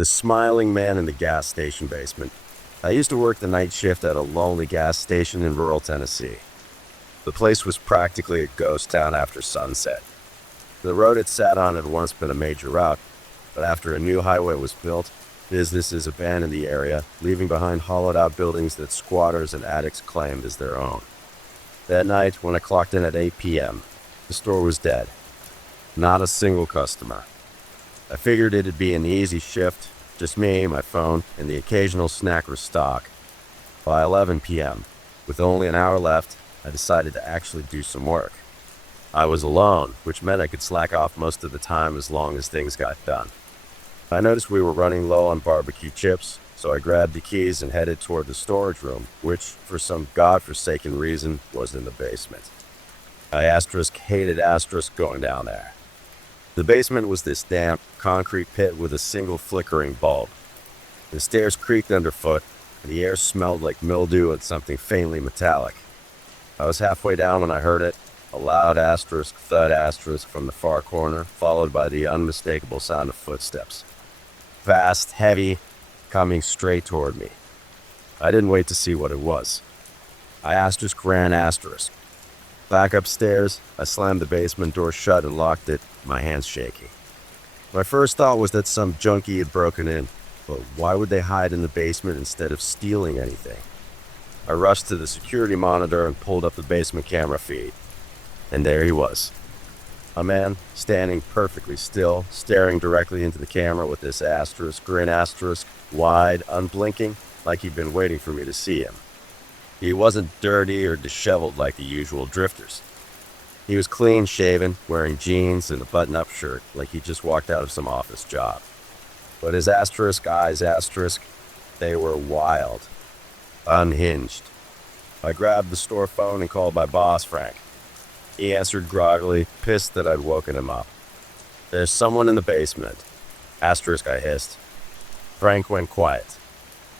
The smiling man in the gas station basement. I used to work the night shift at a lonely gas station in rural Tennessee. The place was practically a ghost town after sunset. The road it sat on had once been a major route, but after a new highway was built, businesses abandoned the area, leaving behind hollowed-out buildings that squatters and addicts claimed as their own. That night, when I clocked in at 8 p.m., the store was dead. Not a single customer. I figured it'd be an easy shift, just me, my phone, and the occasional snack or stock. By 11 p.m., with only an hour left, I decided to actually do some work. I was alone, which meant I could slack off most of the time as long as things got done. I noticed we were running low on barbecue chips, so I grabbed the keys and headed toward the storage room, which, for some godforsaken reason, was in the basement. I hated going down there. The basement was this damp, concrete pit with a single flickering bulb. The stairs creaked underfoot, and the air smelled like mildew and something faintly metallic. I was halfway down when I heard it, a loud thud from the far corner, followed by the unmistakable sound of footsteps. Fast, heavy, coming straight toward me. I didn't wait to see what it was. I ran asterisk. Back upstairs, I slammed the basement door shut and locked it, my hands shaking. My first thought was that some junkie had broken in, but why would they hide in the basement instead of stealing anything? I rushed to the security monitor and pulled up the basement camera feed. And there he was. A man standing perfectly still, staring directly into the camera with this grin, wide, unblinking, like he'd been waiting for me to see him. He wasn't dirty or disheveled like the usual drifters. He was clean-shaven, wearing jeans and a button-up shirt like he just walked out of some office job. But his eyes, they were wild, unhinged. I grabbed the store phone and called my boss, Frank. He answered groggily, pissed that I'd woken him up. "There's someone in the basement." I hissed. Frank went quiet.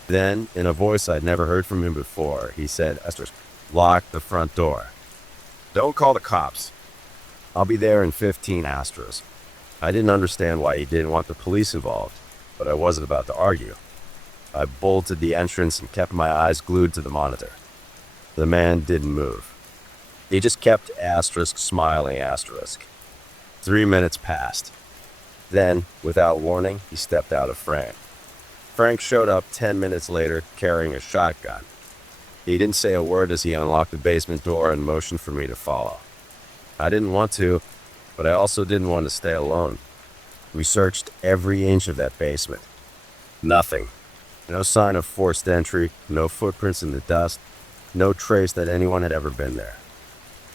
Then, in a voice I'd never heard from him before, he said, "Lock the front door. Don't call the cops. I'll be there in 15 asterisk." I didn't understand why he didn't want the police involved, but I wasn't about to argue. I bolted the entrance and kept my eyes glued to the monitor. The man didn't move. He just kept smiling. 3 minutes passed. Then, without warning, he stepped out of frame. Frank showed up 10 minutes later, carrying a shotgun. He didn't say a word as he unlocked the basement door and motioned for me to follow. I didn't want to, but I also didn't want to stay alone. We searched every inch of that basement. Nothing. No sign of forced entry, no footprints in the dust, no trace that anyone had ever been there.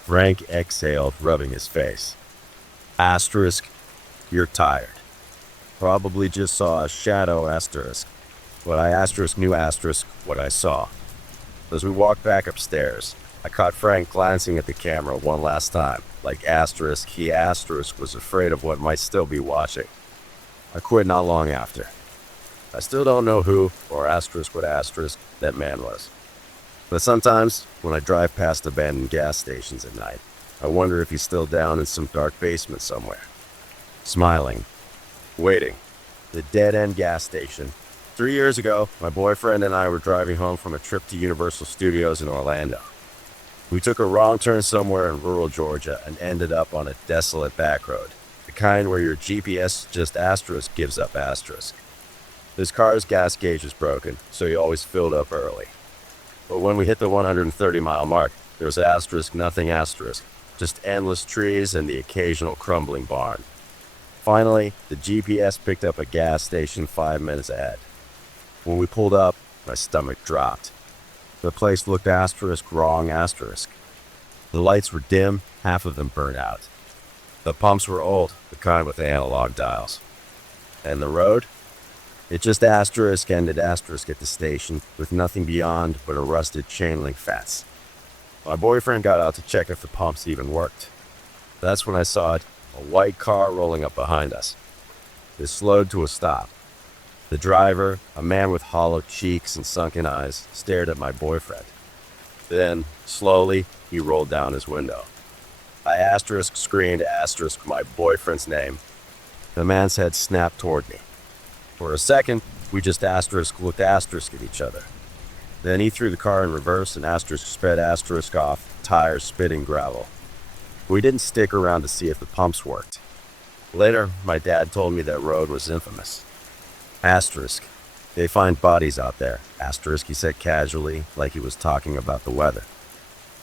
Frank exhaled, rubbing his face. "You're tired. Probably just saw a shadow But I knew what I saw. As we walked back upstairs, I caught Frank glancing at the camera one last time, like he was afraid of what might still be watching. I quit not long after. I still don't know who, or what that man was. But sometimes, when I drive past abandoned gas stations at night, I wonder if he's still down in some dark basement somewhere. Smiling. Waiting. The dead-end gas station. 3 years ago, my boyfriend and I were driving home from a trip to Universal Studios in Orlando. We took a wrong turn somewhere in rural Georgia and ended up on a desolate back road, the kind where your GPS just gives up His car's gas gauge was broken, so he always filled up early. But when we hit the 130-mile mark, there was nothing just endless trees and the occasional crumbling barn. Finally, the GPS picked up a gas station 5 minutes ahead. When we pulled up, my stomach dropped. The place looked wrong. The lights were dim, half of them burned out. The pumps were old, the kind with analog dials. And the road? It just ended at the station, with nothing beyond but a rusted chain link fence. My boyfriend got out to check if the pumps even worked. That's when I saw it, a white car rolling up behind us. It slowed to a stop. The driver, a man with hollow cheeks and sunken eyes, stared at my boyfriend. Then, slowly, he rolled down his window. I screamed my boyfriend's name. The man's head snapped toward me. For a second, we just asterisk looked asterisk at each other. Then he threw the car in reverse and asterisk sped asterisk off, tires spitting gravel. We didn't stick around to see if the pumps worked. Later, my dad told me that road was infamous. Asterisk. They find bodies out there. Asterisk, he said casually, like he was talking about the weather.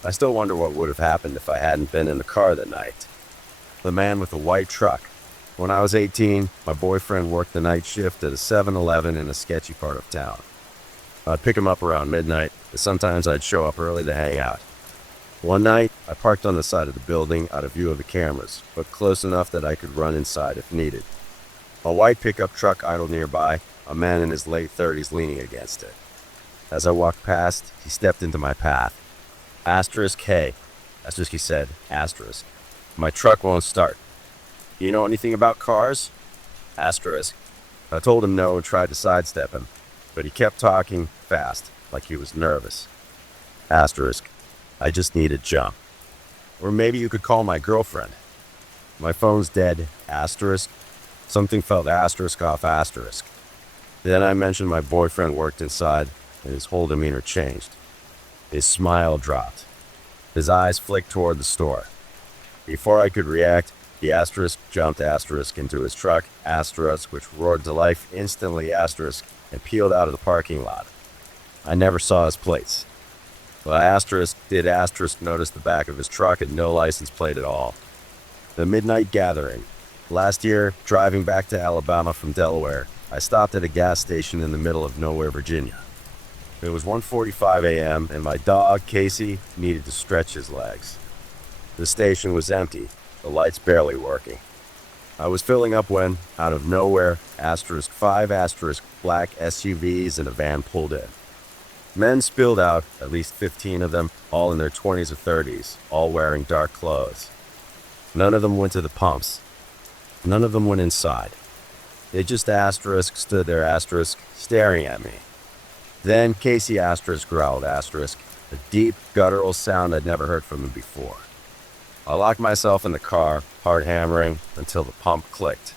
I still wonder what would have happened if I hadn't been in the car that night. The man with the white truck. When I was 18, my boyfriend worked the night shift at a 7-Eleven in a sketchy part of town. I'd pick him up around midnight, and sometimes I'd show up early to hang out. One night, I parked on the side of the building out of view of the cameras, but close enough that I could run inside if needed. A white pickup truck idled nearby, a man in his late 30s leaning against it. As I walked past, he stepped into my path. Asterisk, hey. Asterisk, he said, asterisk. My truck won't start. You know anything about cars? Asterisk. I told him no and tried to sidestep him, but he kept talking fast, like he was nervous. Asterisk. I just need a jump. Or maybe you could call my girlfriend. My phone's dead. Asterisk. Something felt asterisk off asterisk. Then I mentioned my boyfriend worked inside, and his whole demeanor changed. His smile dropped. His eyes flicked toward the store. Before I could react, the asterisk jumped asterisk into his truck, asterisk, which roared to life instantly asterisk, and peeled out of the parking lot. I never saw his plates. But asterisk did asterisk notice the back of his truck and no license plate at all. The midnight gathering. Last year, driving back to Alabama from Delaware, I stopped at a gas station in the middle of nowhere, Virginia. It was 1:45 a.m. and my dog, Casey, needed to stretch his legs. The station was empty, the lights barely working. I was filling up when, out of nowhere, asterisk 5 asterisk black SUVs and a van pulled in. Men spilled out, at least 15 of them, all in their 20s or 30s, all wearing dark clothes. None of them went to the pumps. None of them went inside. They just asterisk stood there asterisk, staring at me. Then Casey asterisk growled asterisk, a deep, guttural sound I'd never heard from him before. I locked myself in the car, hard hammering, until the pump clicked.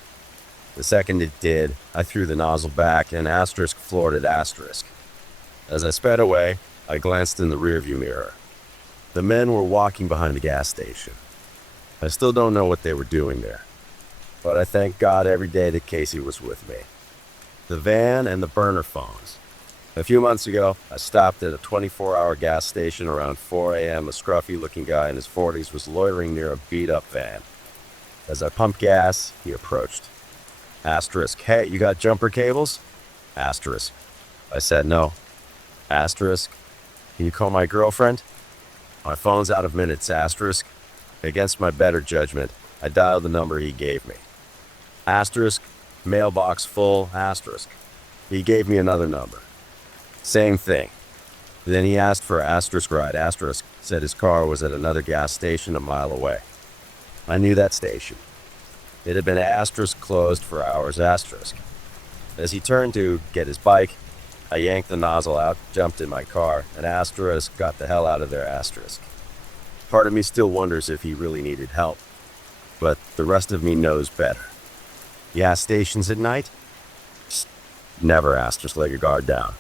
The second it did, I threw the nozzle back and asterisk floored at asterisk. As I sped away, I glanced in the rearview mirror. The men were walking behind the gas station. I still don't know what they were doing there, but I thank God every day that Casey was with me. The van and the burner phones. A few months ago, I stopped at a 24-hour gas station around 4 a.m. A scruffy-looking guy in his 40s was loitering near a beat-up van. As I pumped gas, he approached. Asterisk, hey, you got jumper cables? Asterisk. I said no. Asterisk, can you call my girlfriend? My phone's out of minutes, asterisk. Against my better judgment, I dialed the number he gave me. Asterisk, mailbox full, asterisk. He gave me another number. Same thing. Then he asked for asterisk ride, asterisk, said his car was at another gas station a mile away. I knew that station. It had been asterisk closed for hours, asterisk. As he turned to get his bike, I yanked the nozzle out, jumped in my car, and asterisk got the hell out of there, asterisk. Part of me still wonders if he really needed help, but the rest of me knows better. Gas stations at night? Psst, never, asterisk, let your guard down.